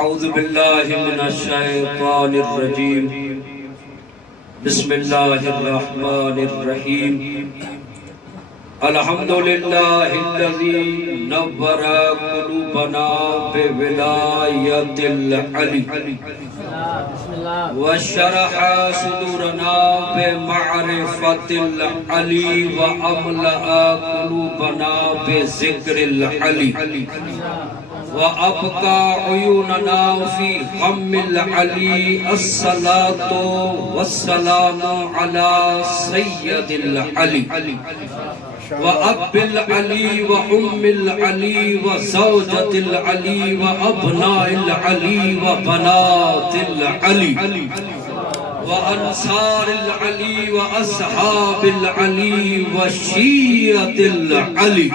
اعوذ باللہ من الشیطان الرجیم بسم اللہ الرحمن الرحیم الحمدللہ الذی نور قلوبنا بولایت العلی وشرح صدورنا بمعرفت العلی واملأ قلوبنا بذکر العلی وَأَبْقَى عُيُونَنَا فِي غَمِّ الْعَلِي الصَّلَاةُ وَالسَّلَامُ عَلَى سَيِّدِ الْعَلِي وَأَبِّ الْعَلِي وَأُمِّ الْعَلِي وَزَوْجَةِ الْعَلِي وَأَبْنَاءِ الْعَلِي وَبَنَاتِ الْعَلِي وَأَنصَارِ الْعَلِي وَأَصْحَابِ الْعَلِي وَشِيعَةِ الْعَلِي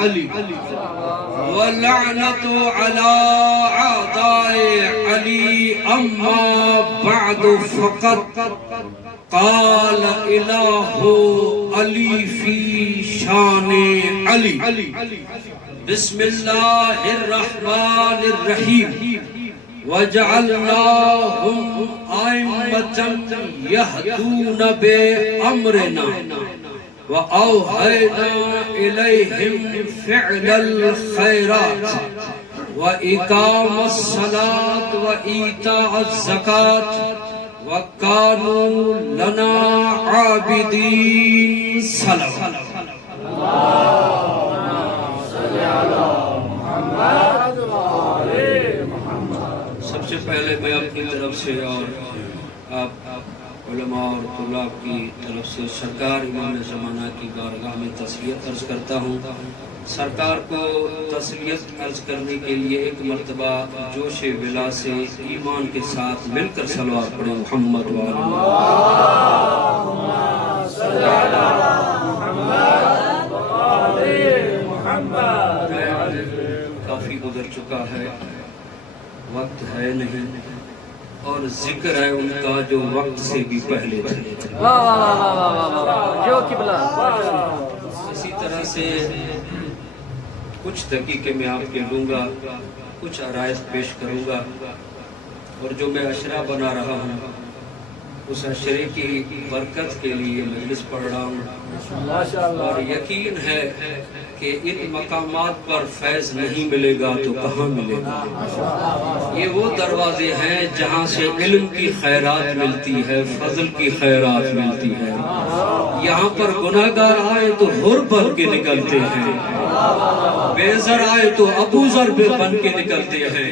وَلَعْنَةُ عَلَىٰ أَعْدَاءِ عَلِي أَمَّا بَعْدُ فَقَدْ قَالَ إِلَٰهُ عَلِي فِي شَانِ عَلِي بسم اللہ الرحمن الرحیم وَجَعَلْنَاهُمْ أَئِمَّةً يَهْدُونَ بِأَمْرِنَا وَأَوْحَيْنَا إِلَيْهِمْ فِعْلَ الْخَيْرَاتِ وَإِقَامَ الصَّلَاةِ وَإِيتَاءَ الزَّكَاةِ وَكَانُوا لَنَا عَابِدِينَ صلوات سب سے پہلے میں اپنی طرف سے اور آپ علماء اور طلاب کی طرف سے سرکار امام زمانہ کی بارگاہ میں تسلیت عرض کرتا ہوں۔ سرکار کو تسلیت عرض کرنے کے لیے ایک مرتبہ جوش ولا سے ایمان کے ساتھ مل کر صلوات پڑھیں محمد کافی گزر چکا ہے، وقت ہے نہیں، اور ذکر ہے ان کا جو وقت سے بھی پہلے تھے۔ اسی طرح سے کچھ دقیقے میں آپ کے لوں گا، کچھ عرائض پیش کروں گا، اور جو میں اشرا بنا رہا ہوں اس اشرے کی برکت کے لیے مجلس پڑھ رہا ہوں، اور یقین ہے کہ ان مقامات پر فیض نہیں ملے گا تو کہاں ملے گا۔ یہ وہ دروازے ہیں جہاں سے علم کی خیرات ملتی ہے، فضل کی خیرات ملتی ہے۔ یہاں پر گناہگار آئے تو حر بن کے نکلتے ہیں، بے زر آئے تو ابو ذر بن کے نکلتے ہیں۔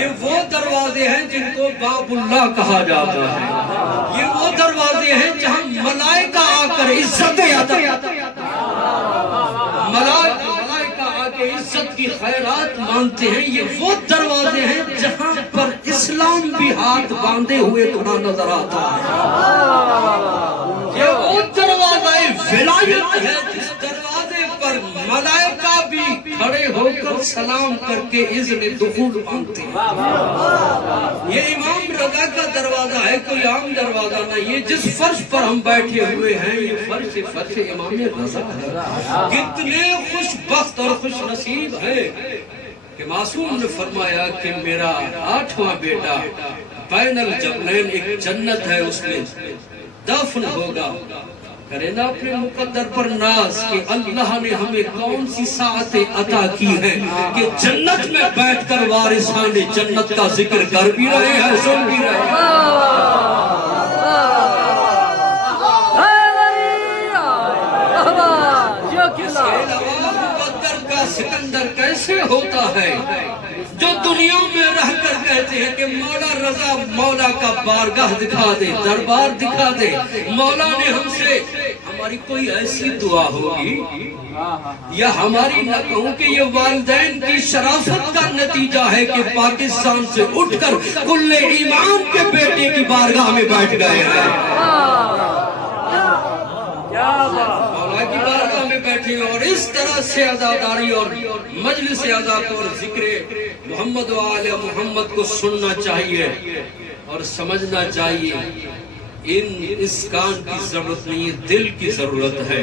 یہ وہ دروازے ہیں جن کو باب اللہ کہا جاتا ہے، یہ وہ دروازے ہیں جہاں ملائکہ آ کر عزت ملائکہ آ کے عزت کی خیرات مانتے ہیں۔ یہ وہ دروازے ہیں جہاں پر اسلام بھی ہاتھ باندھے ہوئے کھڑا نظر آتا ہے۔ یہ وہ دروازہ ولایت ہے جس دروازے پر ملائکہ بھی کھڑے ہو کر سلام کر کے اذن دخول مانگتے ہیں۔ یہ امام رضا کا دروازہ ہے، کوئی عام دروازہ نہیں۔ یہ جس فرش پر ہم بیٹھے ہوئے ہیں یہ فرش امام رضا ہے۔ کتنے خوش بخت اور خوش نصیب ہے کہ معصوم نے فرمایا کہ میرا 8واں بیٹا بین الجبلین ایک جنت ہے، اس میں دفن ہوگا۔ کرے نا اپنے مقدر پر ناز کہ اللہ نے ہمیں کون سی ساعتیں عطا کی ہیں کہ جنت میں بیٹھ کر وارثان جنت کا ذکر کر بھی رہے ہیں، سن بھی رہے ہیں۔ مقدر کا سکندر کیسے ہوتا ہے جو دنیا میں رہ کر کہتے ہیں کہ مولا رضا مولا کا بارگاہ دکھا دے، دربار دکھا دے۔ مولا نے ہم سے ہماری کوئی ایسی دعا ہوگی یا ہماری نہ کہوں کہ یہ والدین کی شرافت کا نتیجہ ہے کہ پاکستان سے اٹھ کر کل ایمان کے بیٹے کی بارگاہ میں بیٹھ گئے ہیں، مولا کی بارگاہ میں بیٹھے، اور اس طرح سے عزاداری اور مجلس عزاد اور ذکر محمد و آل محمد کو سننا چاہیے اور سمجھنا چاہیے۔ اس کان کی ضرورت نہیں، دل کی ضرورت ہے۔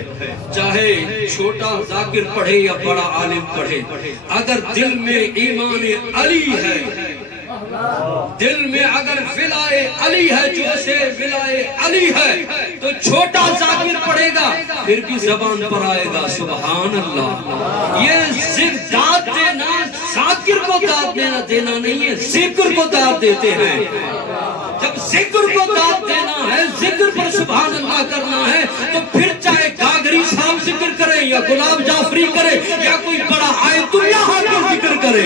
چاہے چھوٹا ذاکر پڑھے یا بڑا عالم پڑھے، اگر دل میں ایمان علی ہے دل میں اگر ولائے علی ہے، جو سے ولائے علی ہے، تو چھوٹا ذاکر پڑھے گا پھر بھی زبان پر آئے گا سبحان اللہ۔ یہ صرف داد دینا، ذاکر کو داد دینا نہیں ہے، ذکر کو داد دیتے ہیں۔ جب ذکر کو داد دینا ہے، ذکر پر سبحان اللہ کرنا ہے، تو پھر چاہے گاگری صاحب ذکر کرے یا گلاب جعفری کرے یا کوئی بڑا آیت اللہ حافظ ذکر کرے،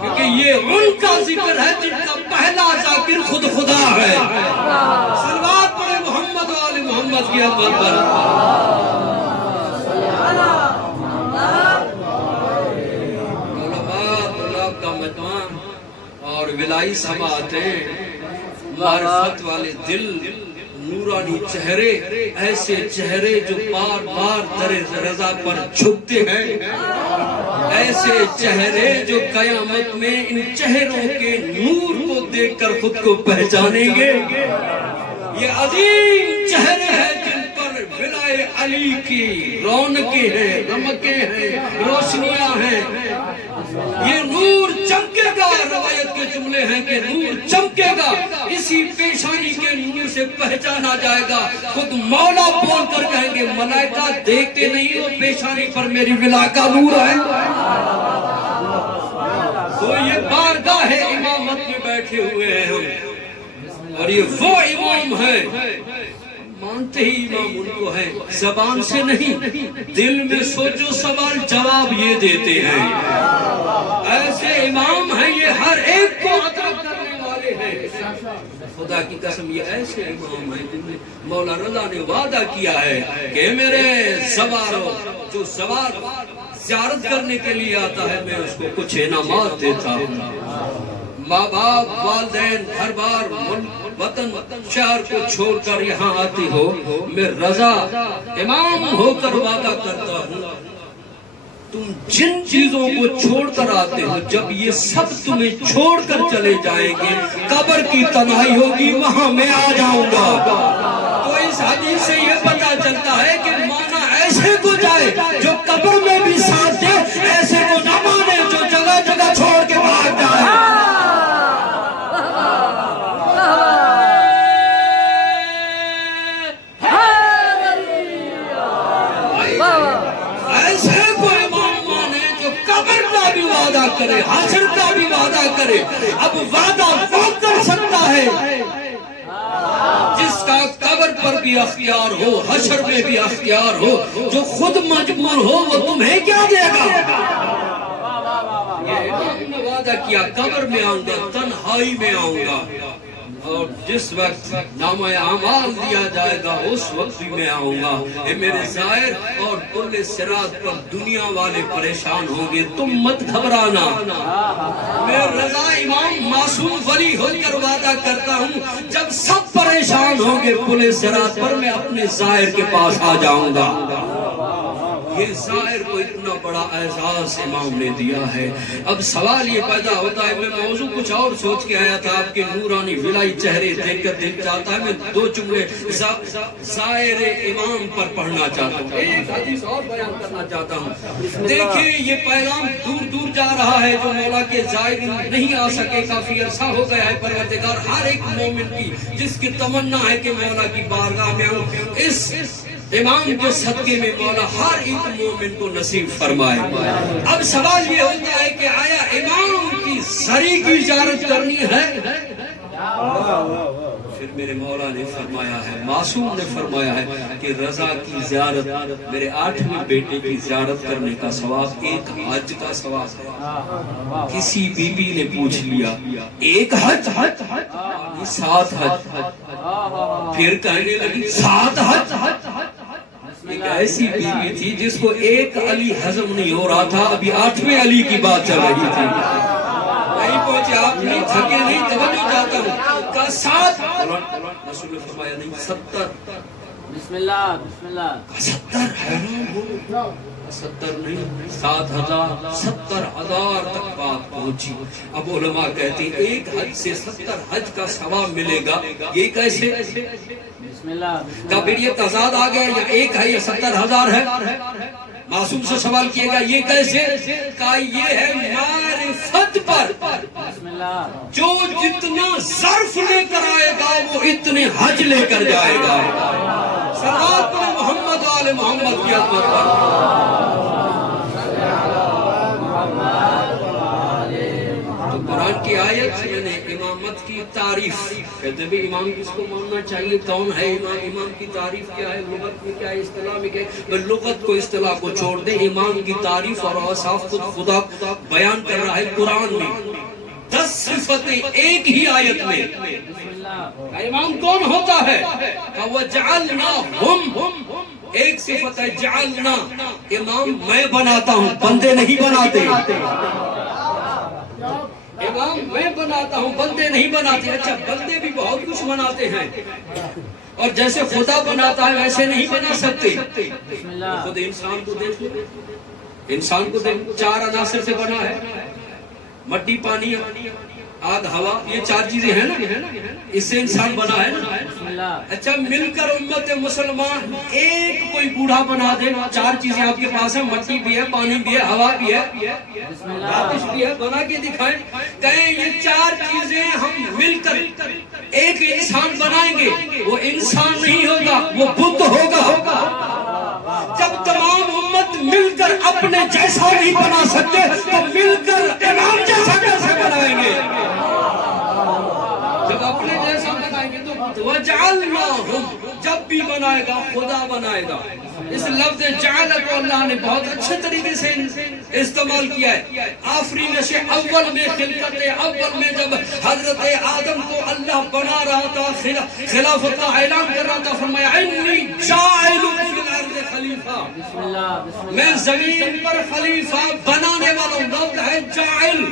کیونکہ یہ ان کا ذکر ہے جن کا پہلا ذاکر خود خدا ہے۔ صلوات پڑھے محمد و آل محمد کی حمد پر۔ علماء طلاب کا مجمع اور ولائی سماعتیں، معرفت والے دل، نورانی چہرے، ایسے چہرے جو بار بار در رضا پر جھکتے ہیں، ایسے چہرے جو قیامت میں ان چہروں کے نور کو دیکھ کر خود کو پہچانیں گے۔ یہ عظیم چہرے ہیں جن پر ولائے علی کی رونقیں ہیں، رمقیں ہیں، روشنیاں ہیں۔ یہ نور چمکے گا، روایت کے جملے ہیں کہ نور چمکے گا، اسی پیشانی کے نور سے پہچانا جائے گا۔ خود مولا بول کر کہیں گے ملائکہ دیکھتے نہیں ہو پیشانی پر میری ولا کا نور ہے۔ تو یہ بارگاہ امامت میں بیٹھے ہوئے ہیں ہم، اور یہ وہ امام ہے، مانتے ہی امام ان کو ہے، زبان سے نہیں، دل میں سوچو سوال جواب یہ دیتے ہیں۔ ایسے امام ہیں، یہ ہر ایک کو عطا کرنے والے ہیں۔ خدا کی قسم یہ ایسے امام ہیں جن نے مولا رضا نے وعدہ کیا ہے کہ میرے سواروں، جو سوار زیارت کرنے کے لیے آتا ہے میں اس کو کچھ انعامات دیتا ہوں۔ ماں باپ، والدین، گھر بار، وطن، شہر کو چھوڑ کر یہاں آتی ہو، میں رضا امام ہو کر وعدہ کرتا ہوں تم جن چیزوں کو چھوڑ کر آتے ہو، جب یہ سب تمہیں چھوڑ کر چلے جائیں گے، قبر کی تنہائی ہوگی، وہاں میں آ جاؤں گا۔ تو اس حدیث سے یہ پتہ چلتا ہے کہ مانا ایسے کو جائے جو قبر میں بھی ساتھ دے، ایسے کو نہ مانے جو جگہ جگہ چھوڑ کے بھاگ جائے۔ کرے، حشر کا بھی وعدہ کرے۔ اب وعدہ وہ کر سکتا ہے جس کا قبر پر بھی اختیار ہو، حشر میں بھی اختیار ہو۔ جو خود مجبور ہو وہ تمہیں کیا دے گا؟ یہ امام نے وعدہ کیا قبر میں آؤں گا، تنہائی میں آؤں گا، اور جس وقت نامہ اعمال دیا جائے گا اس وقت بھی میں آؤں گا۔ اے میرے زائر، اور پل صراط پر دنیا والے پریشان ہوں گے، تم مت گھبرانا۔ میں رضا امام معصوم ولی ہو کر وعدہ کرتا ہوں جب سب پریشان ہوں گے پل صراط پر، میں اپنے زائر کے پاس آ جاؤں گا۔ یہ زائر کو اتنا بڑا اعزاز امام نے دیا ہے۔ اب سوال یہ پیدا ہوتا ہے، میں موضوع کچھ اور سوچ کے آیا تھا، آپ کے نورانی ولائی چہرے دیکھ کر دل چاہتا ہے میں دو جملے زائر امام پر پڑھنا چاہتا ہوں، ایک حدیث اور بیان کرنا چاہتا ہوں۔ دیکھیں یہ پیغام دور دور جا رہا ہے، جو مولا کے زائر نہیں آ سکے، کافی عرصہ ہو گیا ہے، پروردگار ہر ایک مومن کی جس کی تمنا ہے کہ مولا کی بارگاہ میں آؤں، اس امام کے صدقے میں مولا ہر ایک مومن کو نصیب فرمائے۔ اب سوال یہ ہوتا ہے کہ آیا امام کی سری کی زیارت کرنی ہے؟ پھر میرے مولا نے فرمایا ہے، معصوم نے فرمایا ہے کہ رضا کی زیارت، میرے 8ویں بیٹے کی زیارت کرنے کا ثواب ایک حج کا ثواب ہے۔ کسی بی بی نے پوچھ لیا ایک حج؟ 7 حج۔ پھر کہنے لگی 7 حج؟ ایک ایسی بیوی تھی جس کو ایک علی ہضم نہیں ہو رہا تھا، ابھی 8ویں علی کی بات چل رہی تھی۔ نہیں پہنچے، آپ نہیں تھکے نہیں، توجہ چاہتا ہوں، کہا 7، رسول نے فرمایا نہیں 70۔ بسم اللہ بسم اللہ۔ 70 حیران ہو، 70 نہیں 7000، 70,000 تک بات پہنچی۔ اب علماء کہتے ہیں ایک حج سے 70 حج کا ثواب ملے گا، یہ کیسے؟ بسم اللہ۔ کا پھر یہ تضاد آ گیا، یا ایک ہے یا 70,000 ہے؟ معصوم سے سوال کیے گا یہ کیسے؟ کہا یہ ہے معرفت پر اللہ جو جتنا ظرف لے کر آئے گا وہ اتنے حج لے کر جائے گا. صلوات محمد آل محمد کی عظمت پر. تو قرآن کی آیت میں نے امامت کی تعریف کہتے بھی امام کس کو ماننا چاہیے, کون ہے امام, امام کی تعریف کیا ہے, لغت میں کیا ہے, اصطلاح میں کیا ہے. لغت کو اصطلاح کو چھوڑ دیں, امام کی تعریف اور اوصاف خود خدا بیان کر رہا ہے قرآن میں. 10 صفتیں ایک ہی آیت میں. امام کون ہوتا ہے؟ وَجَعَلْنَاهُمْ, ایک صفت ہے جعلنا, امام میں بناتا ہوں, بندے نہیں بناتے. امام میں بناتا ہوں, بندے نہیں بناتے. اچھا بندے بھی بہت کچھ بناتے ہیں, اور جیسے خدا بناتا ہے ویسے نہیں بنا سکتے. خود انسان کو دیکھ لو, انسان کو دیکھ, 4 عناصر سے بنا ہے, مٹی, پانی, آگ, ہوا, یہ 4 چیزیں ہیں نا, اس سے انسان بنا ہے نا. اچھا مل کر امت مسلمان ایک کوئی بوڑھا بنا دے, 4 چیزیں آپ کے پاس ہیں, مٹی بھی ہے, پانی بھی ہے, ہوا بھی ہے, بارش بھی ہے, بنا کے دکھائیں, کہیں یہ 4 چیزیں ہم مل کر ایک انسان بنائیں گے, وہ انسان نہیں ہوگا, وہ بت ہوگا. جب تمام امت مل کر اپنے جیسا نہیں بنا سکتے تو مل کر امام جیسا کیسے بنائیں گے؟ جب اپنے جیسا بنائیں گے تو وَجَعَلْنَاهُمْ, جب بھی بنائے گا خدا بنائے گا. اس لفظ جعل کو اللہ نے بہت اچھے طریقے سے استعمال کیا ہے. آفرینش اول میں, خلقت اول میں جب حضرت آدم کو اللہ بنا رہا تھا, خلافت کا اعلان کر رہا تھا, فرمایا انی جاعل فی الارض خلیفہ, میں زمین پر خلیفہ بنانے والا ہوں. لفظ ہے جاعل.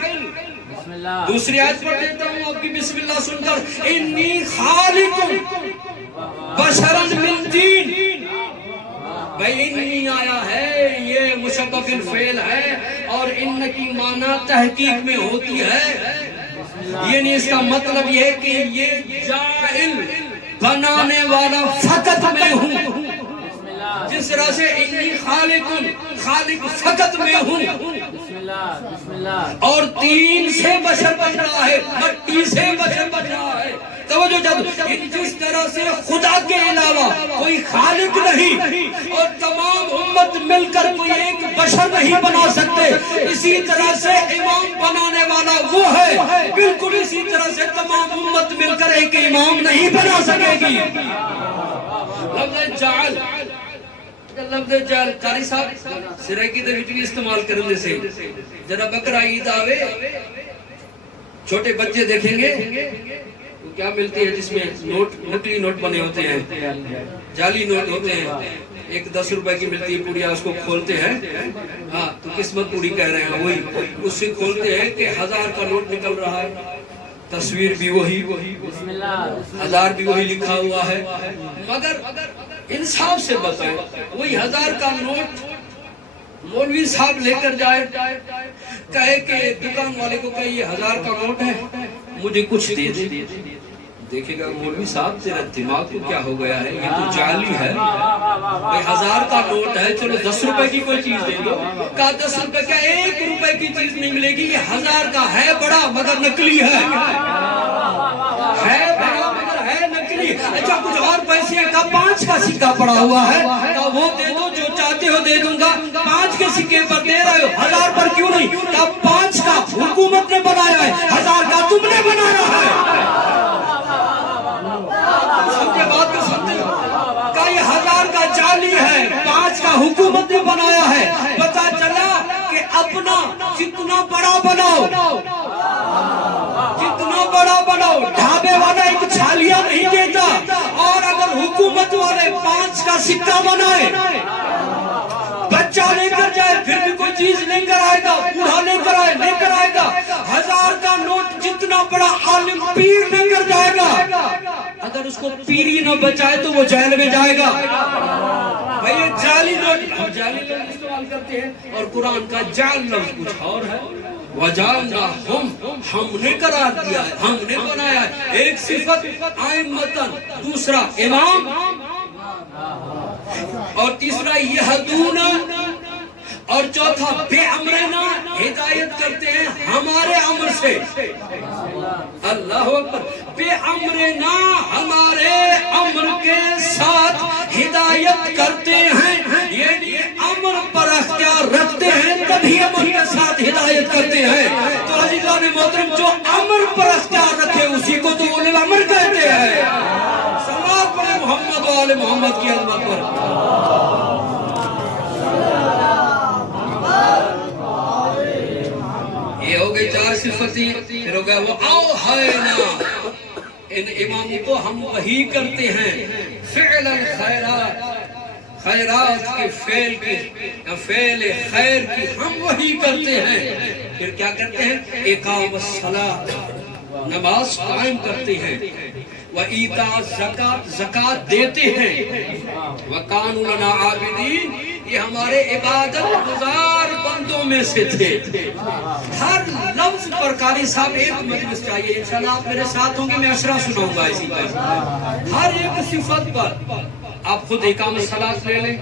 دوسری آیت پڑھ دیتا ہوں آپ کی بسم اللہ سن کر, انی خالق بشرا من طین. بھئی انی آیا ہے, یہ مشبہ بالفعل ہے, اور ان کی معنی تحقیق میں ہوتی ہے. یہ نہیں اس کا مطلب یہ ہے کہ یہ جاعل بنانے والا فقط میں ہوں. جس طرح سے انی خالق فقط میں ہوں, اور 3 سے بشر بن رہا ہے, مٹی سے بشر بن رہا ہے. توجہ, جب جس طرح سے خدا کے علاوہ کوئی خالق نہیں اور تمام امت مل کر کوئی ایک بشر نہیں بنا سکتے, اسی طرح سے امام بنانے والا وہ ہے. بالکل اسی طرح سے تمام امت مل کر ایک امام نہیں بنا سکے گی. لفظ جعل, لفظ جعل قاری صاحب سرائکی دے وچ بھی استعمال کرنے سے جناب بکرا عید آوے, چھوٹے بچے دیکھیں گے کیا ملتی ہے, جس میں نوٹ, نقلی نوٹ بنے ہوتے ہیں, جعلی نوٹ ہوتے ہیں. ایک 10 روپے کی ملتی ہے پوڑیا, اس کو کھولتے ہیں, ہاں تو قسمت پوڑی کہہ رہے ہیں, وہی اس سے کھولتے ہیں کہ 1000 کا نوٹ نکل رہا ہے, تصویر بھی وہی, 1000 بھی وہی لکھا ہوا ہے. مگر انصاف سے بتائیں, وہی 1000 کا نوٹ مولوی صاحب لے کر جائے, کہے کہ دکان والے کو کہے یہ 1000 کا نوٹ ہے, مجھے کچھ دے دے. دیکھے گا مولوی صاحب تیرا دماغ کو کیا ہو گیا ہے, یہ تو جعلی ہے. 1000 کا نوٹ ہے, چلو 10 روپے کی کوئی چیز دے دو. کہا 10 روپے کا 1 روپے کی چیز نہیں ملے گی, یہ 1000 کا ہے بڑا مگر نکلی ہے, ہے بڑا مگر ہے نکلی. اچھا کچھ اور پیسے کا 5 کا سکہ پڑا ہوا ہے, کہا وہ دے دو, جو چاہتے ہو دے دوں گا. 5 کے سکے پر دے رہے ہو, 1000 پر کیوں نہیں؟ کہا 5 کا حکومت نے بنایا ہے, 1000 کا تم نے بنایا ہے. بات کو سمجھے, کہ یہ 1000 کا جعلی ہے, 5 کا حکومت نے بنایا ہے. پتا چلا کہ اپنا جتنا بڑا بناؤ, جتنا بڑا بناؤ, ڈھابے والا ایک چھالیا نہیں دیتا, اور اگر حکومت والے 5 کا سکہ بنائے, بچہ لے کر جائے پھر بھی کوئی چیز لے کر آئے گا, بوڑھا لے کر آئے گا. 1000 کا نوٹ جتنا بڑا عالم پیر لے کر جائے گا, اگر اس کو پیری نہ بچائے تو وہ جیل میں جائے گا. بھئی یہ جعلی نوٹ, ہم جعلی لفظ استعمال کرتے ہیں, اور قرآن کا جعل لفظ کچھ اور ہے. وَجَعَلْنَاهُمْ, ہم نے قرار دیا ہے, ہم نے بنایا ہے. ایک صفت ائمتاً, دوسرا امام, اور تیسرا یہدون اور چوتھا بے امرنا، ہدایت کرتے ہیں ہمارے امر سے. اللہ اکبر. بے امرنا، ہمارے امر کے ساتھ ہدایت کرتے ہیں، یعنی امر پر اختیار رکھتے ہیں تبھی امر کے ساتھ ہدایت کرتے ہیں. تو عزیزان محترم، جو امر پر اختیار رکھے اسی کو تو اولو الامر کہتے ہیں. صلوات پڑھیں محمد و آل محمد کی عظمت پر. یہ ہو گئی 4 صفتی. پھر ہو گیا وہ اوحینا. ان اماموں کو ہم وحی کرتے ہیں فعل الخیرات، خیرات کے فعل کی، فعل خیر کی ہم وحی کرتے ہیں. پھر کیا کرتے ہیں؟ اقام الصلاۃ، نماز قائم کرتے ہیں. وَإِيتَاءَ الزَّكَاةِ، زکات دیتے ہیں. وَكَانُوا لَنَا عَابِدِينَ، یہ ہمارے عبادت گزار بندوں میں سے تھے. ہر لفظ پر قاری صاحب ایک مجلس چاہیے. انشاءاللہ آپ میرے ساتھ ہوں گے، میں اشرا سناؤں گا اسی پر. ہر ایک صفت پر آپ خود اقام الصلاۃ لے لیں.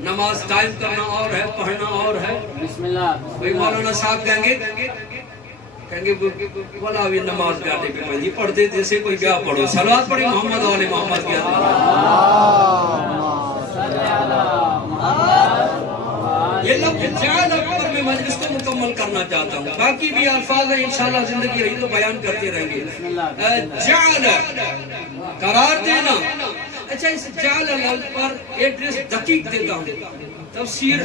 نماز قائم کرنا اور ہے، پڑھنا اور ہے. بسم اللہ. کوئی مولانا صاحب کہیں گے بولا ابھی نماز بیاٹے پہ پڑھی پڑھتے جیسے کوئی بیا پڑھو. صلوات پڑھی محمد و آل محمد کی عظمت. یہ لفظ جعل پر میں مجلس کو مکمل کرنا چاہتا ہوں. باقی بھی الفاظ ہیں انشاءاللہ زندگی رہی تو بیان کرتے رہیں گے. جعل قرار دینا. اچھا، اس جعل لفظ پر ایڈریس دقیق دیتا ہوں. تفسیر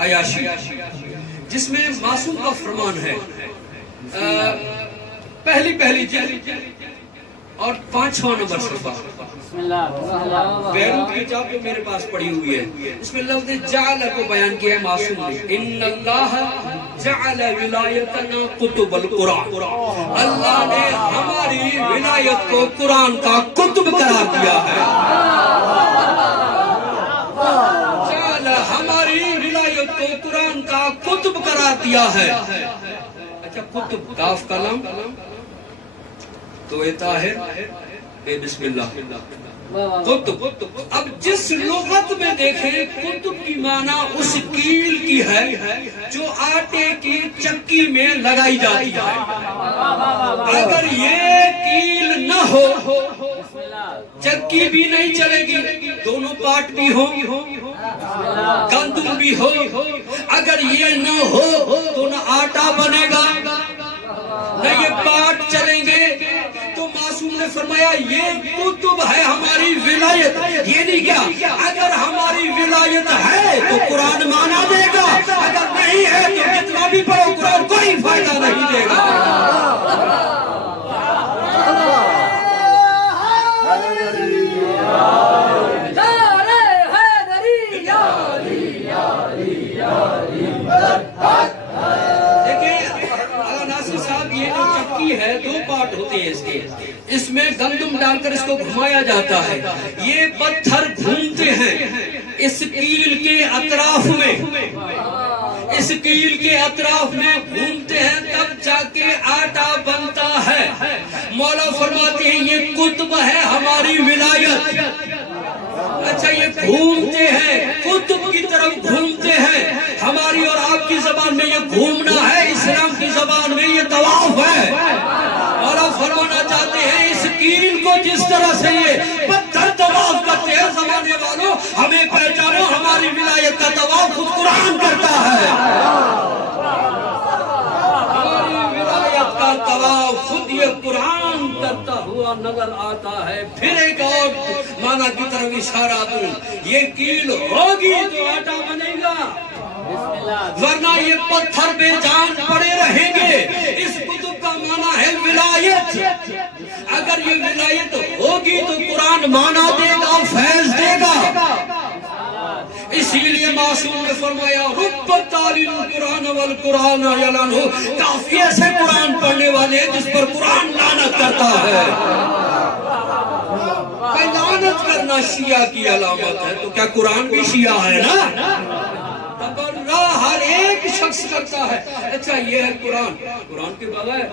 عیاشی جس میں معصوم کا فرمان ہے، پہلی جلد اور 5واں نمبر صفحہ. بسم اللہ. بیروت کی کتاب جو میرے پاس پڑھی ہوئی ہے، اس میں لفظ جعل کو بیان کیا ہے معصوم نے. ان اللہ جعل ولایتنا کتب القرآن، اللہ نے ہماری ولایت کو قرآن کا کتب قرار دیا ہے. جعل ہماری ولایت کو قرآن کا کتب قرار دیا ہے. اچھا، کتب کاف کلام تو طاہر اے بسم اللہ کتب. اب جس لغت میں دیکھیں کتب کی معنی اس کیل کی ہے جو آٹے کی چکی میں لگائی جاتی ہے. اگر یہ کیل نہ ہو چکی بھی نہیں چلے گی، دونوں پارٹ بھی ہوں، گندم بھی ہو. اگر یہ نہ ہو تو نہ آٹا بنے گا نہ یہ پارٹ چلیں گے. تو معصوم نے فرمایا یہ کتب ہے ہماری ولایت. یہ نہیں کیا، اگر ہماری ولایت ہے تو قرآن مانا دے گا، اگر نہیں ہے تو جتنا بھی پڑھو قرآن کوئی فائدہ نہیں دے گا. ہے 2 پارٹ ہوتے ہیں اس کے. اس میں گندم ڈال کر اس کو گھمایا جاتا ہے. یہ پتھر گھومتے ہیں اس کیل کے اطراف میں، اس کیل کے اطراف میں گھومتے ہیں، تب جا کے آٹا بنتا ہے. مولا فرماتے ہیں یہ کتب ہے ہماری ولایت. اچھا، یہ گھومتے ہیں کتب کی طرف گھومتے ہیں. ہماری اور آپ کی زبان میں یہ گھومنا ہے، اسلام کی زبان میں یہ طواف ہے. اور آپ فرمانا چاہتے ہیں اس کیل کو جس طرح سے یہ پتھر طواف کرتے ہیں، زمانے والوں ہمیں پہچانو ہماری ولایت کا طواف خود قرآن کرتا ہے. ہماری ولایت کا طواف خود یہ قرآن کرتا ہوا نظر آتا ہے. پھر ایک اور معنی کی طرف اشارہ دوں، یہ کیل ہوگی تو آٹا بنے گا، ورنہ یہ پتھر بے جان پڑے رہیں گے. اس کتب کا معنی ہے ولایت. اگر یہ ولایت ہوگی تو قرآن معنی دے گا، فیض دے گا. اسی لیے معصوم نے فرمایا رب تعلیل القرآن والقرآن یلعنہ، کافی ایسے قرآن پڑھنے والے جس پر قرآن لعنت کرتا ہے. لعنت کرنا شیعہ کی علامت ہے، تو کیا قرآن بھی شیعہ ہے نا؟ تبرہ ہر ایک شخص کرتا ہے. اچھا، یہ ہے قرآن. قرآن کے بغیر،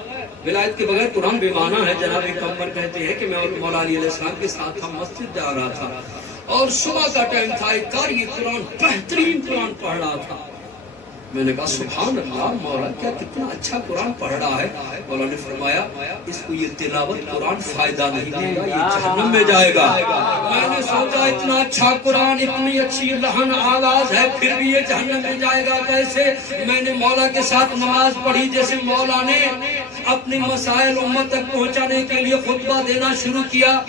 ولایت کے بغیر قرآن بے معنی ہے. جناب پیغمبر کہتے ہیں کہ میں مولا علی علیہ السلام کے ساتھ ہم مسجد جا رہا تھا اور صبح کا ٹائم تھا. ایک قاری قرآن بہترین قرآن پڑھ رہا تھا. میں نے کہا سبحان اللہ مولا کیا کتنا اچھا قرآن پڑھ رہا ہے. مولا نے فرمایا اس کو یہ تلاوت قرآن فائدہ نہیں دے گا، یہ جہنم میں جائے گا. میں نے سوچا اتنا اچھا قرآن، اتنی اچھی لہن آواز ہے، پھر بھی یہ جہنم میں جائے گا کیسے؟ میں نے مولا کے ساتھ نماز پڑھی. جیسے مولا نے اپنی مسائل امت تک پہنچانے کے لیے خطبہ دینا شروع کیا،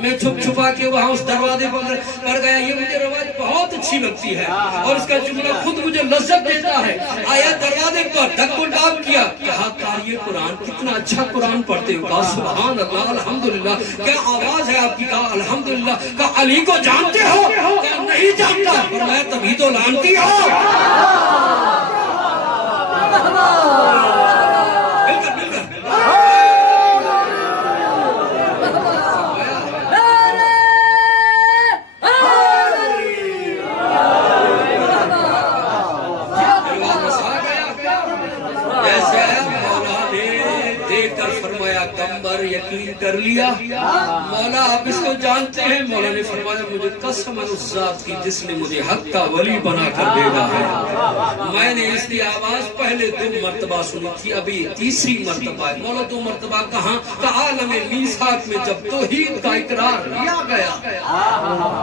میں چھپ چھپا کے وہاں اس دروازے پر گیا. یہ مجھے روایت بہت اچھی لگتی ہے اور اس کا جملہ خود مجھے لذت دیتا ہے. آیا دروازے پر دھک ڈاب کیا، کہا قاری قرآن کتنا اچھا قرآن پڑھتے ہو. کہا سبحان اللہ الحمدللہ. کیا آواز ہے آپ کی؟ کہا الحمدللہ. کہا علی کو جانتے ہو؟ کہا نہیں جانتا. فرمایا تبھی تو لانتی ہو. یقین کر لیا مولا آپ اس کو جانتے ہیں. مولا نے فرمایا مجھے قسم اس ذات کی جس نے مجھے حق کا ولی بنا کر بھیجا ہے. میں نے اس کی آواز پہلے 2 مرتبہ سنی تھی، ابھی تیسری مرتبہ ہے. مولا 2 مرتبہ کہاں؟ کہ عالم میثاق میں جب توحید کا اقرار لیا گیا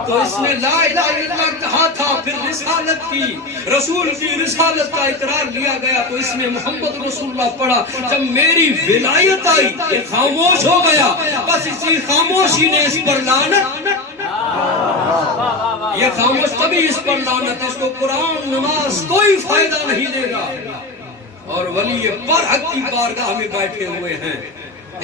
تو اس نے لا الہ الا اللہ کہا تھا. پھر رسالت کی، رسول کی رسالت کا اقرار لیا گیا تو اس نے محمد رسول اللہ پڑھا. جب میری ولایت آئی یہ خاموش ہو گیا. بس اسی خاموشی نے اس پر لعنت، یہ خاموش تبھی اس پر لعنت. اس کو قرآن نماز کوئی فائدہ نہیں دے گا. اور ولی برحق کی بارگاہ میں بیٹھے ہوئے ہیں.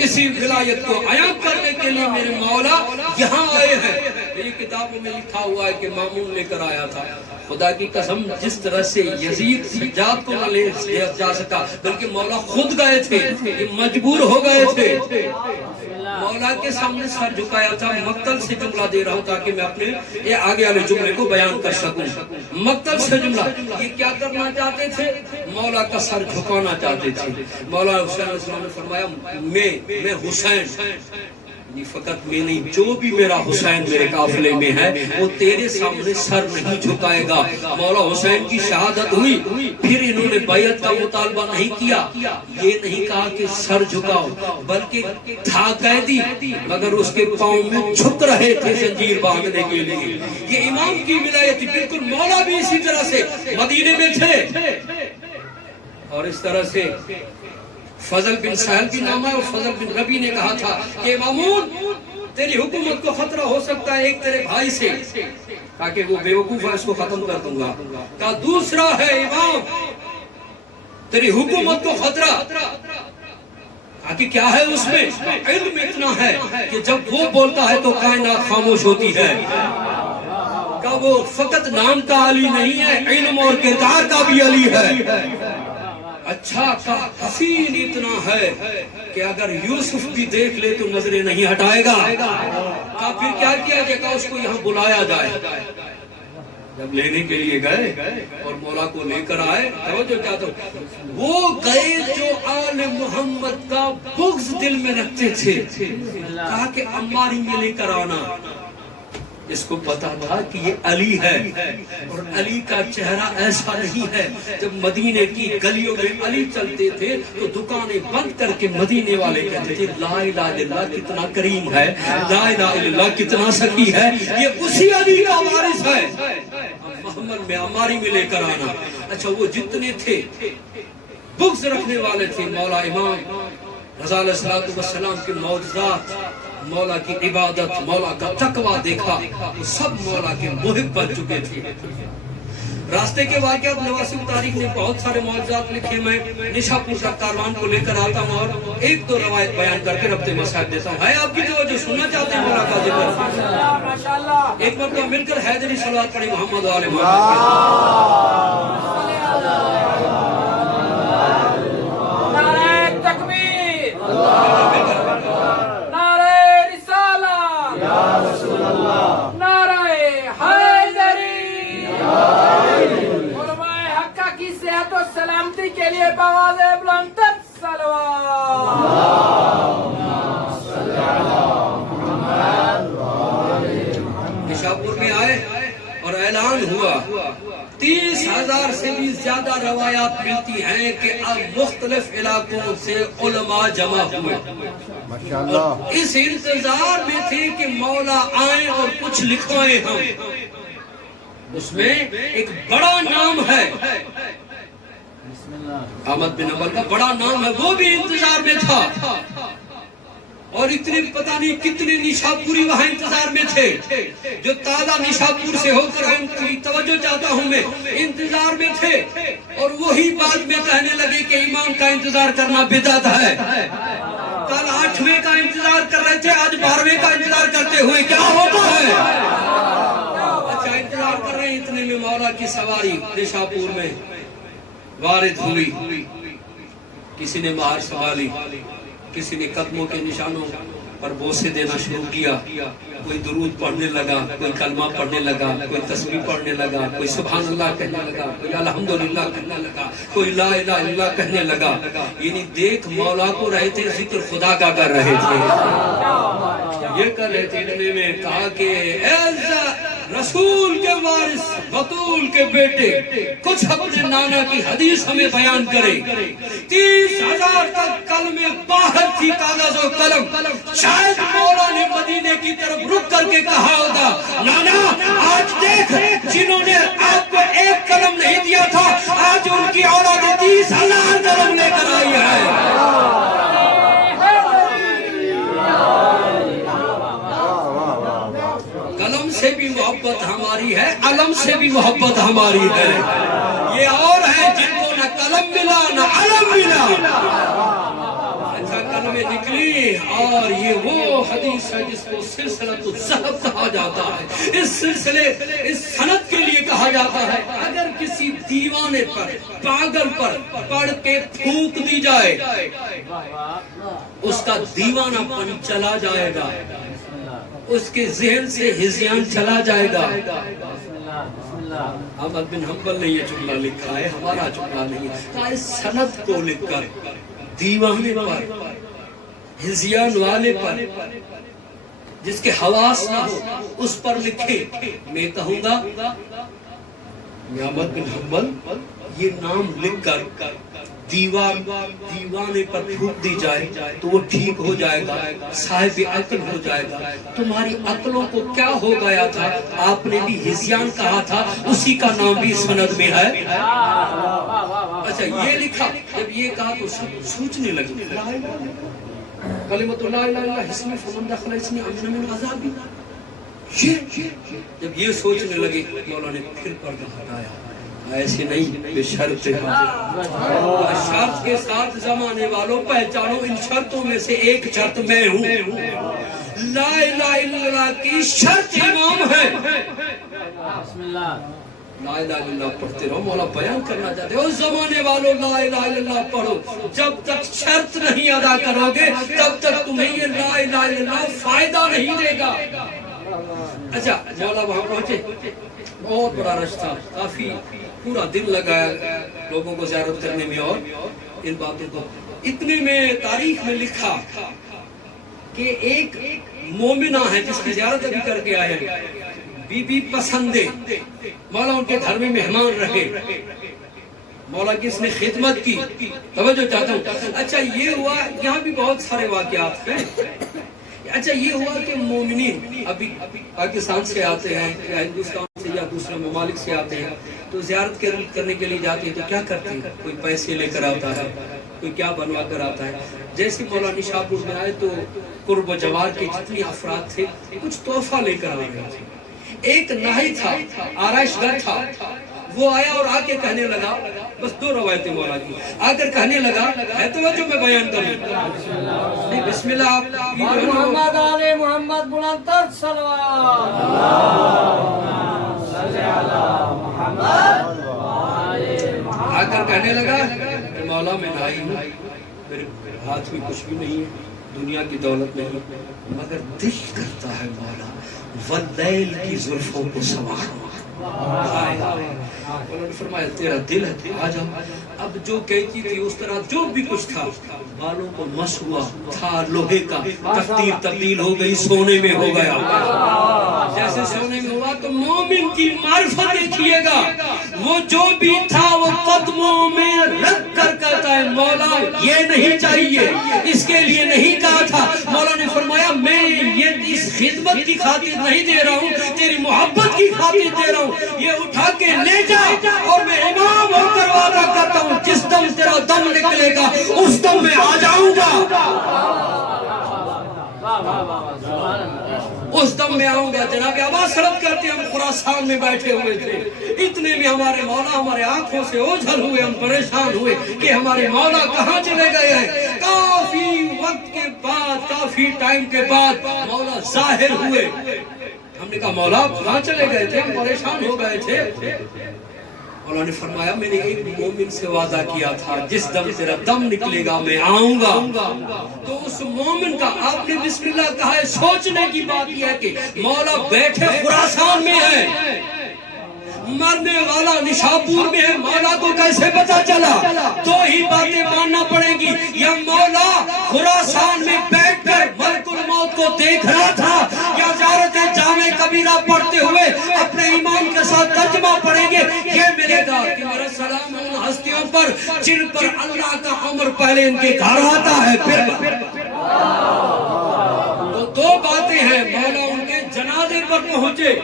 اسی ولایت کو عیاں کرنے کے لیے میرے مولا یہاں آئے ہیں. یہ کتابوں میں لکھا ہوا ہے کہ مامون لے کر آیا تھا. خدا کی قسم جس طرح سے یزید سجاد کو نہ لے جا سکا بلکہ مولا خود گئے تھے، یہ مجبور ہو گئے تھے. مولا کے سامنے سر جھکایا تھا. مقتل سے جملہ دے رہا ہوں تاکہ میں اپنے یہ آگے والے جملے کو بیان کر سکوں. مقتل سے جملہ یہ کیا کرنا چاہتے تھے؟ مولا کا سر جھکانا چاہتے تھے. مولا حسین علیہ السلام نے فرمایا میں حسین، فقط میں نہیں، جو بھی میرا حسین میرے قافلے میں ہے وہ تیرے سامنے سر نہیں جھکائے گا. مولا حسین کی شہادت ہوئی. پھر انہوں نے بیعت کا مطالبہ نہیں کیا. یہ نہیں کہا کہ سر جھکاؤ، بلکہ تھا قیدی مگر اس کے پاؤں میں جھک رہے تھے زنجیر باندھنے کے لیے. یہ امام کی ولایت. بالکل مولا بھی اسی طرح سے مدینے میں تھے. اور اس طرح سے فضل بن سہل بھی نام ہے اور فضل بن ربی نے کہا تھا کہ مامون تیری حکومت کو خطرہ ہو سکتا ہے ایک تیرے بھائی سے، تاکہ وہ بے وقوف ہے اس کو ختم کر دوں گا. کہا دوسرا ہے امام تیری حکومت کو خطرہ. کہا کہ کیا ہے اس میں؟ علم اتنا ہے کہ جب وہ بولتا ہے تو کائنات خاموش ہوتی ہے. کہا وہ فقط نام کا علی نہیں ہے، علم اور کردار کا بھی علی ہے. اچھا کہا حسین اتنا ہے کہ اگر یوسف بھی دیکھ لے تو نظریں نہیں ہٹائے گا. کہا پھر کیا کیا جائے گا؟ اس کو یہاں بلایا جائے. جب لینے کے لیے گئے اور مولا کو لے کر آئے، توجہ کیا تو وہ گئے جو آل محمد کا بغض دل میں رکھتے تھے. کہا کہ عماری میں لے کر آنا. اس کو پتا تھا کہ یہ علی ہے اور علی کا چہرہ ایسا نہیں ہے. جب مدینے کی گلیوں میں علی چلتے تھے تو دکانیں بند کر کے مدینے والے کہتے تھے لا الہ الا اللہ کتنا کریم ہے، لا الہ الا اللہ کتنا سخی ہے، یہ اسی علی کا وارث ہے. محمد میں عماری میں لے کر آنا. اچھا وہ جتنے تھے بغض رکھنے والے تھے، مولا امام رضا علیہ السلام کے معجزات، مولا کی عبادت، مولا کا تقوی دیکھا تو سب مولا کے محب بن چکے تھے. راستے کے واقعات نواسب تاریخ نے بہت سارے معجزات لکھے. میں نشاپور تک کاروان کو لے کر آتا ہوں اور 1-2 روایت بیان کر کے ربط مسائل دیتا ہوں. ہے آپ کی جو سننا چاہتے ہیں مولا کا ذکر؟ ایک مرتبہ مل کر حیدری صلوات پڑھی محمد و آل محمد. سلامتی کے لیے بآواز بلند تر صلوات. نشاپور میں آئے اور اعلان ہوا 30,000 1000 سے بھی زیادہ روایات ملتی ہیں کہ اب مختلف علاقوں سے علماء جمع ہوئے، اس انتظار میں تھے کہ مولا آئیں اور کچھ لکھوائیں ہم۔ اس میں ایک بڑا نام ہے، احمد بن حنبل کا بڑا نام ہے، وہ بھی انتظار میں تھا، اور اتنے پتہ نہیں کتنے نشاپوری وہاں انتظار میں تھے جو تازہ نشاپور سے ہو کر ان کی توجہ چاہتا ہوں میں، انتظار میں تھے، اور وہی بعد میں کہنے لگے کہ امام کا انتظار کرنا بدعت ہے۔ کل 8ویں کا انتظار کر رہے تھے، آج 12ویں کا انتظار کرتے ہوئے کیا ہوتا ہے؟ اچھا انتظار کر رہے ہیں، اتنے میں مولا کی سواری نشاپور میں وارد ہوئی، کسی نے مہار سنبھالی، کسی نے قدموں کے نشانوں پر بوسے دینا شروع کیا، کوئی درود پڑھنے لگا، کوئی کلمہ پڑھنے لگا، کوئی تسبیح پڑھنے لگا، کوئی سبحان اللہ کہنے لگا، کوئی الحمدللہ کہنے لگا، کوئی لا الہ الا اللہ کہنے لگا، یعنی دیکھ مولا کو رہے تھے ذکر خدا کا کر رہے تھے۔ یہ کر رہے تھے، اتنے میں کہا کہ رسول کے وارث بطول کے بیٹے کچھ اپنے نانا کی حدیث ہمیں بیان کرے۔ 30,000 تک کلمے باہر تھی کاغذ و قلم، شاید مولا نے مدینے کی طرف رک کر کے کہا ہوگا نانا آج دیکھ جنہوں نے آپ کو ایک قلم نہیں دیا تھا آج ان کی اولاد 30,000 قلم لے کر آئی ہے۔ قلم سے بھی محبت ہماری ہے، علم سے بھی محبت ہماری ہے۔ یہ اور ہے جن کو نہ قلم ملا نہ علم ملا، اچھا کلمیں نکلی، اور یہ وہ حدیث ہے جس کو سلسلۃ الذہب کہا جاتا ہے۔ اس سلسلے اس سند کے لیے کہا جاتا ہے اگر کسی دیوانے پر پاگل پر پڑھ کے پھونک دی جائے اس کا دیوانہ پن چلا جائے گا، اس کے ذہن سے ہذیان چلا جائے گا۔ احمد بن حنبل نے یہ جملہ لکھا ہے، ہمارا جملہ نہیں ہے۔ اس سند کو لکھ کر دیوانے پر ہذیان والے پر جس کے حواس نہ ہو اس پر لکھے، میں کہوں گا احمد بن حنبل یہ نام لکھ کر دیوانے پر پھونک دی جائے تو وہ ٹھیک ہو جائے گا، صاحب عقل ہو جائے گا۔ تمہاری عقلوں کو کیا ہو گیا تھا؟ آپ نے بھی ہذیان کہا تھا، اسی کا نام بھی سند میں ہے۔ اچھا یہ لکھا، جب یہ کہا تو سوچنے لگی کلمۃ لا الہ الا اللہ حسن فمن دخل اسمی امن من عذاب، جب یہ سوچنے لگے مولا نے پھر پردہ ہٹایا، ایسے نہیں بے شرط شرط کے ساتھ زمانے والوں پہچانو ان شرطوں میں سے ایک شرط میں ہوں۔ لا الہ الا اللہ کی شرط امام ہے۔ بسم اللہ لا الہ الا اللہ پڑھتے رہو، مولا بیان کرنا چاہتے ہیں اس زمانے والوں لا الہ الا اللہ پڑھو، جب تک شرط نہیں ادا کرو گے تب تک تمہیں یہ لا الہ الا اللہ فائدہ نہیں دے گا۔ اچھا مولا وہاں پہنچے، بہت بڑا رش تھا، کافی پورا دن لگایا لوگوں کو زیارت کرنے میں اور ان باتوں کو۔ اتنے میں تاریخ میں لکھا کہ ایک مومنہ ہے جس کی زیارت ابھی کر کے آئے، بی بی پسندے، مولا ان کے گھر میں مہمان رہے، مولا کی اس نے خدمت کی، توجہ چاہتا ہوں۔ اچھا یہ ہوا، یہاں بھی بہت سارے واقعات ہیں۔ اچھا یہ ہوا کہ مومنین ابھی پاکستان سے آتے ہیں یا ہندوستان سے یا دوسرے ممالک سے آتے ہیں تو زیارت کرنے کے لیے جاتے ہیں تو کیا کرتے ہیں؟ کوئی پیسے لے کر آتا ہے، کوئی کیا بنوا کر آتا ہے۔ جیسے مولا نشاپور میں آئے تو قرب و جوار کے جتنے افراد تھے کچھ تحفہ لے کر آ رہے تھے۔ ایک نائی تھا، آرائش گر تھا، وہ آیا اور آ کے کہنے لگا، بس دو روایتیں مولا کی، آ کر کہنے لگا ہے توجہ میں بیان کروں، بسم اللہ آپ محمد علی محمد بلندر صلوات آ کر کہنے لگا کہ مولا میں نائی ہوں، میرے ہاتھ میں کچھ بھی نہیں ہے، دنیا کی دولت نہیں، مگر دل کرتا ہے مولا واللیل کی زلفوں کو سنوارو۔ انہوں نے فرمایا تیرا دل ہے آ جا۔ اب جو کہتی تھی اس طرح جو بھی کچھ تھا، بالوں کو مس ہوا تھا لوہے کا، تقدیر تبدیل ہو گئی، سونے میں ہو گیا۔ جیسے سونے میں ہوا تو مومن کی معرفت دیکھیے گا، وہ جو بھی تھا وہ قدموں میں رکھ کر کہتا ہے مولا یہ نہیں چاہیے، اس کے لیے نہیں کہا تھا۔ مولا نے فرمایا میں یہ اس خدمت کی خاطر نہیں دے رہا ہوں، تیری محبت کی خاطر دے رہا ہوں، یہ اٹھا کے لے جا، اور میں امام ہو کر وعدہ کرتا ہوں جس دم تیرا دم نکلے گا اس دم میں آ جاؤں گا، اس دم میں آؤں گا۔ جناب عباس رد کرتے ہم خراسان میں بیٹھے ہوئے تھے، اتنے میں ہمارے مولا ہمارے آنکھوں سے اوجھل ہوئے، ہم پریشان ہوئے کہ ہمارے مولا کہاں چلے گئے ہیں۔ کافی وقت کے بعد، کافی ٹائم کے بعد مولا ظاہر ہوئے۔ ہم نے کہا مولا کہاں چلے گئے تھے، ہم پریشان ہو گئے تھے۔ مولا نے فرمایا میں نے ایک مومن سے وعدہ کیا تھا جس دم تیرا دم نکلے گا میں آؤں گا۔ تو اس مومن کا آپ نے بسم اللہ کہا ہے، سوچنے کی بات یہ ہے کہ مولا بیٹھے خراسان میں ہے، مرنے والا نشاپور میں ہے، مولا کو کیسے پتا چلا؟ دو ہی باتیں ماننا پڑیں گی، یا مولا خراسان میں بیٹھ کر ملک الموت کو دیکھ رہا تھا، یا زیارت جامع کبیرہ پڑھتے ہوئے اپنے ایمان کے ساتھ ترجمہ پڑھیں گے۔ یہ ملے گا کہ میرا سلام ان ہستیوں پر جن پر اللہ کا عمر پہلے ان کے گھر آتا ہے۔ پھر تو دو باتیں ہیں، مولا ان کے جنازے پر پہنچے،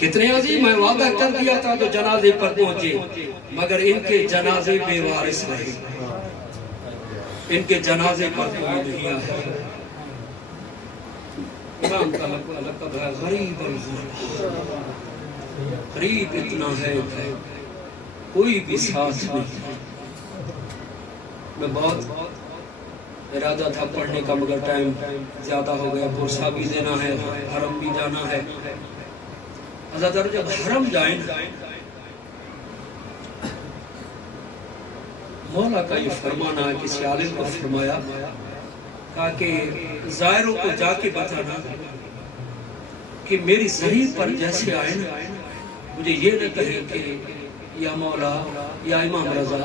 کتنے عظیم ہے، وعدہ کر دیا تھا تو جنازے پر پہنچے، مگر ان کے جنازے بے وارث رہے، ان کے جنازے پر کوئی نہیں آیا۔ امام کا لقب ہے غریب الغربا، غریب اتنا ہے کہ کوئی بھی ساتھ نہیں۔ میں بہت ارادہ تھا پڑھنے کا مگر ٹائم زیادہ ہو گیا، پرسہ بھی دینا ہے، حرم بھی جانا ہے۔ حضرت جب حرم جائیں مولا کا یہ فرمانا ہے، کسی عالم کو فرمایا، کہا کہ زائروں کو جا کے بتانا کہ میری زمین پر جیسے آئے نا، مجھے یہ نہ کہیں کہ یا مولا یا امام رضا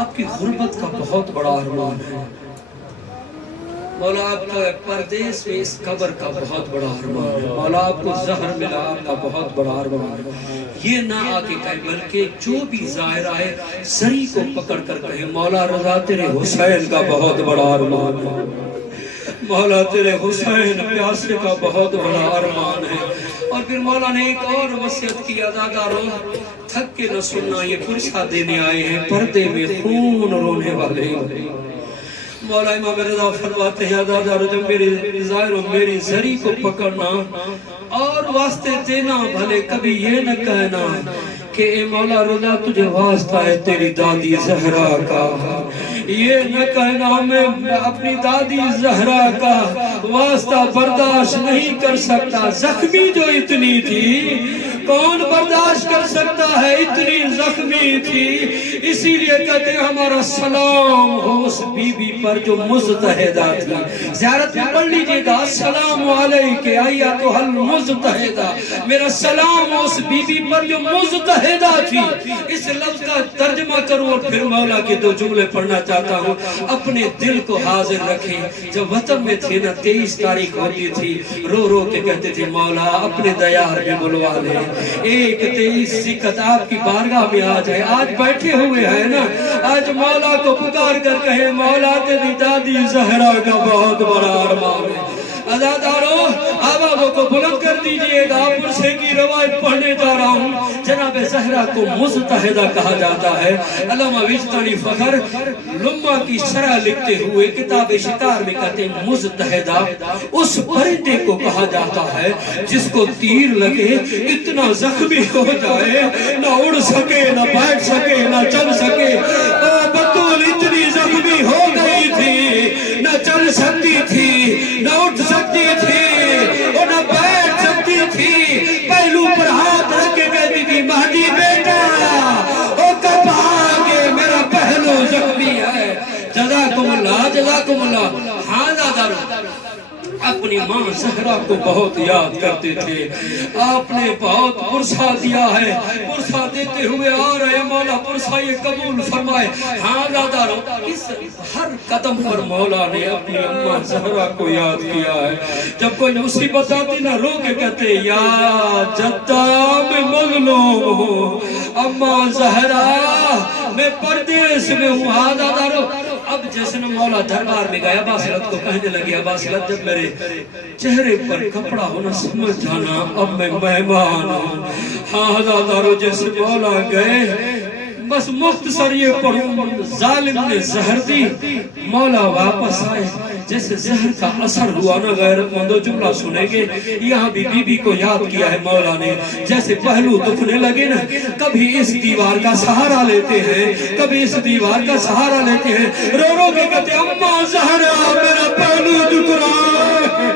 آپ کی غربت کا بہت بڑا ارمان ہے، مولا آپ کا پردیس میں اس قبر کا بہت بڑا ارمان ہے، مولا آپ کو زہر ملا آپ کا بہت بڑا ارمان ہے۔ یہ نہ آکے کہے بلکہ جو بھی ظاہر آئے سری کو پکڑ کر کہے مولا رضا تیرے حسین کا بہت بڑا ارمان ہے، مولا تیرے حسین پیاسے کا بہت بڑا ارمان ہے۔ اور پھر مولا نے ایک اور وصیت کی، عزادارو تھک کے نہ سننا، یہ پرسہ دینے آئے ہیں پردے میں خون رونے والے۔ مولا امام رضا فرماتے ہیں عزادارو جب میری ظاہروں میری زری کو پکڑنا اور واسطے دینا، بھلے کبھی یہ نہ کہنا کہ اے مولا رضا تجھے واسطہ ہے تیری دادی زہرا کا، یہ نہ کہنا میں اپنی دادی زہرا کا واسطہ برداشت نہیں کر سکتا، زخمی جو اتنی تھی کون برداشت کر سکتا ہے، اتنی زخمی تھی، اسی لیے کہتے ہیں ہمارا سلام ہو اس بی بی پر جو مزدہدہ تھی۔ زیارت میں پڑھ لیجئے گا، السلام علیکہ ایتھا المزدہدہ، میرا سلام ہو اس بی بی پر جو مزدہدہ تھی۔ اس لفظ کا ترجمہ کروں اور پھر مولا کے دو جملے پڑھنا چاہتا ہوں، اپنے دل کو حاضر رکھیں۔ جب وطن میں تھے نا 23 تاریخ ہوتی تھی، رو رو کے کہتے تھے مولا اپنے دیار میں بلوا لے، 1-23 سکت آپ کی بارگاہ میں آ جائے۔ آج بیٹھے ہوئے ہیں نا، آج مولا کو پکار کر کہے مولا تیری دادی زہرا کا بہت بڑا ارمان ہے۔ عزادارو آوازوں کو بلند کر دیجئے گا، پرسے کی روایت پڑھنے جا رہا ہوں۔ جناب زہرا کو مزدہدہ کہا جاتا ہے۔ علامہ وجدانی فخر لمہ کی شرح لکھتے ہوئے کتاب شکار میں کہتے ہیں مزدہدہ اس پرندے کو کہا جاتا ہے جس کو تیر لگے اتنا زخمی ہو جائے نہ اڑ سکے نہ بیٹھ سکے نہ چل سکے۔ بطول اتنی زخمی ہو گئی تھی، نہ چل سکتی تھی نہ اٹھ سکتی تھی اور نہ بیٹھ سکتی تھی، پہلو پر ہاتھ رکھ کے کہتی تھی مہدی بیٹا او کب آگے میرا پہلو زخمی ہے۔ جزاکم اللہ جزاکم اللہ۔ ہاں دادارو اپنی ماں زہرا کو بہت یاد کرتے تھے. آپ نے بہت پرسا دیا ہے, پرسا دیتے ہوئے آ رہے مولا پرسا یہ قبول فرمائے. ہاں دادارو, اس ہر قدم پر مولا نے اپنی اماں زہرا کو یاد کیا ہے. جب کوئی مصیبت آتی نہ رو کے کہتے یا جدہ میں مظلوم ہوں, اماں زہرا میں پردیس میں ہوں. ہاں دادارو, اب جیسے نا مولا دربار میں گیا باصلت کو کہنے لگے باصلت جب میرے چہرے پر کپڑا ہونا سمجھ جانا, اب میں مہمان ہوں. ہاں دادارو, جیسے مولا گئے بس مختصر یہ پڑھوں, ظالم نے زہر دی, مولا واپس آئے. جیسے زہر کا اثر ہوا نا غیرت مندو جملہ سنیں گے, یہاں بھی بی بی کو یاد کیا ہے مولا نے. جیسے پہلو دکھنے لگے نا, کبھی اس دیوار کا سہارا لیتے ہیں, کبھی اس دیوار کا سہارا لیتے ہیں, رو رو کے کہتے اماں زہرا میرا پہلو دکھ رہا ہے,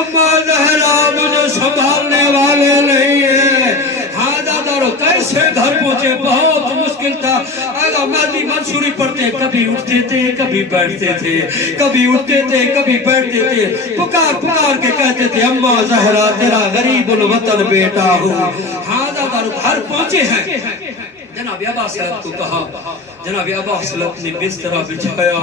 اماں زہرا مجھے سنبھالنے والے نہیں ہیں. ہاں دادارو, کیسے گھر پہنچے, بہت مشکل تھا. آگا مہدی منصوری پڑھتے, کبھی اٹھتے تھے کبھی بیٹھتے تھے, کبھی اٹھتے تھے کبھی بیٹھتے تھے, پکار پکار کے کہتے تھے اماں زہرا تیرا غریب الوطن بیٹا ہوں. ہاں دادارو, گھر پہنچے ہیں. جناب ابا صلت کو کہا, جناب ابا صلت نے بسترا بچھایا,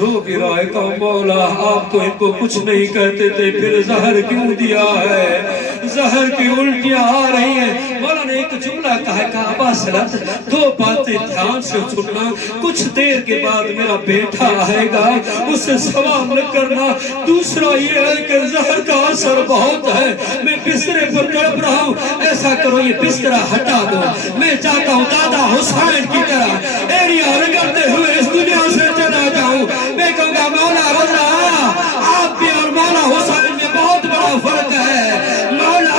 رو بھی رہا ہے, کہا مولا آپ تو ان کو کچھ نہیں کہتے تھے, پھر زہر کیوں دیا ہے, زہر کی الٹیاں آ رہی ہیں. مولا نے ایک جملہ کہا, کہا ابا صلت دو باتیں دھیان سے سننا, کچھ دیر کے بعد میرا بیٹا آئے گا, اس سے سوال نہ کرنا. دوسرا یہ ہے کہ زہر کا اثر بہت ہے, میں بسترے پر تڑپ رہا ہوں, ایسا کرو یہ بسترا ہٹا دو, میں چاہتا ہوں دادا حسین کی طرح ایریا رگڑتے ہوئے اس دنیا سے چلا جاؤں. میں کہوں گا مولا رضا آپ بھی اور مولا حسین میں بہت بڑا فرق ہے. مولا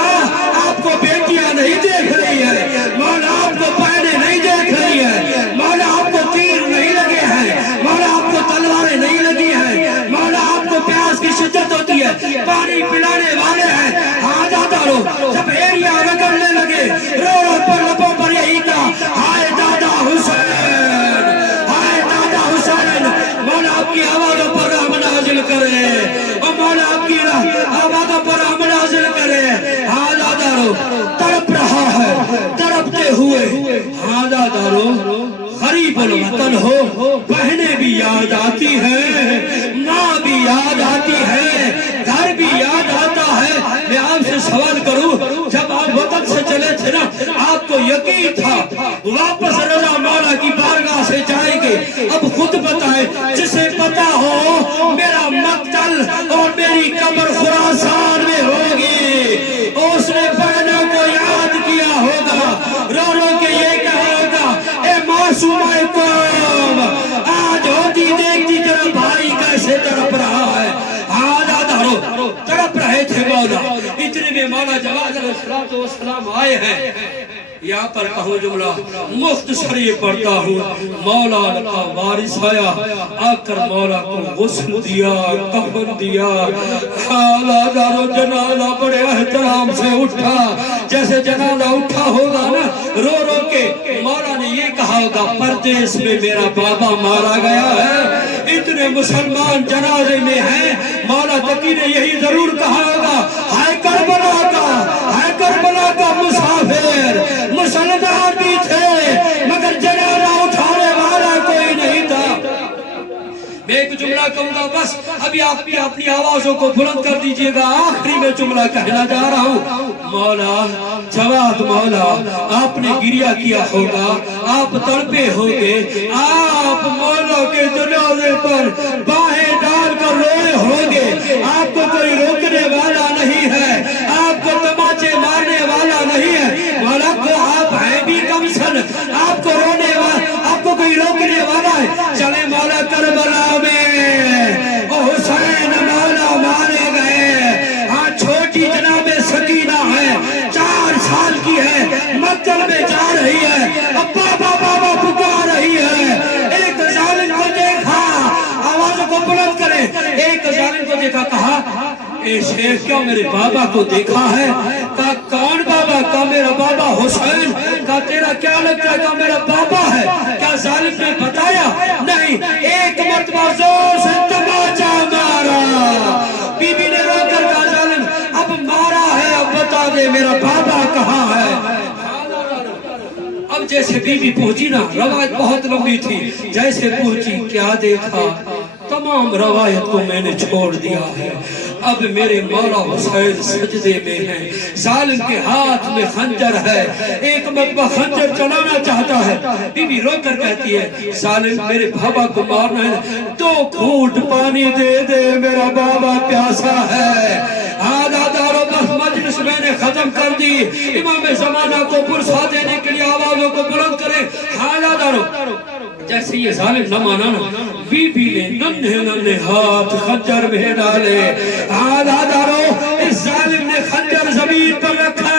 آپ کو بیٹیاں نہیں دیکھ رہی ہے, مولا آپ کو پہنے نہیں دیکھ رہی ہے, مولا آپ کو تیر نہیں لگے ہیں, مولا آپ کو تلواریں نہیں لگی ہیں, مولا آپ کو پیاس کی شدت ہوتی ہے, پانی پلانے والے ہیں. ہاں دادارو, جب ایریا رگڑنے لگے رو رو پر لبوں پر یہی تھا, ہائے دادا حسین, ہائے دادا حسین. مولا آپ کی آوازوں پر رحم نازل کرے, اور مولا آپ کی آوازوں پر رحم نازل کرے. ہاں دادارو, تڑپ رہا ہے, تڑپتے ہوئے. ہاں دادارو, غریب الوطن ہو, بہنیں بھی یاد آتی ہیں, ماں بھی یاد آتی ہے, گھر بھی یاد آتا ہے. میں آپ سے سوال کروں, جب آپ وطن سے چلے تھے نا, آپ کو یقین تھا واپس رضا مولا کی بارگاہ سے جائیں گے. اب خود بتائیں, جسے پتا ہو میرا مقتل اور میری قبر خراسان میں ہوگی, اس نے بہنوں کو یاد کیا ہوگا, رو رو کے یہ کہا ہوگا اے معصومہ قوم, آج ہوتی دیکھتی تیرا بھائی کیسے تڑپ رہا ہے. ہاں دادارو, تڑپ رہے تھے مولا. اتنے میں مولا جواد علیہ السلام آئے ہیں. یہاں پر کہوں جملہ مختصر یہ پڑھتا ہوں, مولا کا وارث آیا, آ کر مولا کو غسل دیا, کفن دیا. دادارو, جنازہ بڑے احترام سے اٹھا, جیسے جنازہ اٹھا ہوگا نا, رو رو کے مولا نے یہ کہا ہوگا پردیس میں میرا بابا مارا گیا ہے, اتنے مسلمان جنازے میں ہیں. مولا تقی نے یہی ضرور کہا ہوگا, ہائے کربلا کا, ہائے کربلا کا مسافر. مسلمان بھی تھے مگر جنازہ اٹھانے والا کوئی نہیں تھا. میں ایک جملہ کہوں گا بس, ابھی آپ بھی اپنی آوازوں کو بلند کر دیجئے گا, آخری میں جملہ کہنا جا رہا ہوں. مولا جواد مولا, آپ نے گریہ کیا ہوگا, آپ تڑپے ہوگے, آپ مولا کے جنازے پر باہیں ڈال کر روئے ہوگے. آپ کو کوئی روکنے والا نہیں ہے, آپ کو تماچے مارنے والا نہیں ہے. مولا کو آپ ہیں بھی کم سن, آپ کو رونے والا, آپ کو کوئی روکنے والا ہے. چلے مولا کربلا میں او حسین مولا مارے گئے. ہاں چھوٹی جناب سکینہ ہے, 4 سال کی ہے, مکتب میں جا رہی ہے, اب بابا بابا پکار رہی ہے. ایک ظالم کو دیکھا, آوازوں کو بلند کرے, ایک ظالم کو دیکھا, کہا اے شیخ کیا میرے بابا کو دیکھا ہے؟ کہا کون بابا؟ کہا میرا بابا حسین. کہا تیرا کیا لگتا ہے؟ کہا میرا بابا ہے. کیا ظالم نے بتایا؟ نہیں. ایک مرتبہ زور سے تماچا مارا, جیسے بی بی پہنچی نا، روایت بہت لمبی تھی، جیسے پہنچی کیا دیکھا، تمام روایت کو میں نے چھوڑ دیا ہے، اب میرے مولا حسین سجدے میں ہیں، ظالم کے ہاتھ میں خنجر ہے، ایک مرتبہ خنجر چلانا چاہتا ہے، بی بی رو کر کہتی ہے ظالم میرے بابا کو مارنا ہے، 2 گھونٹ پانی دے دے میرا بابا پیاسا ہے۔ آدھا دارو بس مجلس میں نے ختم کر دی، امام زمانہ کو پرسا دینے کے لیے آوازوں کو بلند کرے، آدھا دارو جیسے یہ ظالم نہ مانا نا، بی بی نے ننھے ننھے ہاتھ خنجر میں ڈالے، آدھا دارو اس ظالم نے خنجر زمین پر رکھا،